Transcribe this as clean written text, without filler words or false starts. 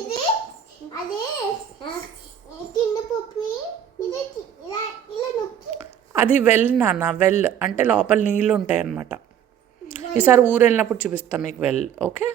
ఇది అదే కింద పప్పు ఇది ఇలా ఇలా నొక్కి అది వెల్ నాన్న, వెల్ అంటే లోపల నీళ్ళు ఉంటాయి అన్నమాట. ఈసారి ఊరు వెళ్ళినప్పుడు చూపిస్తాం మీకు వెల్. ఓకే.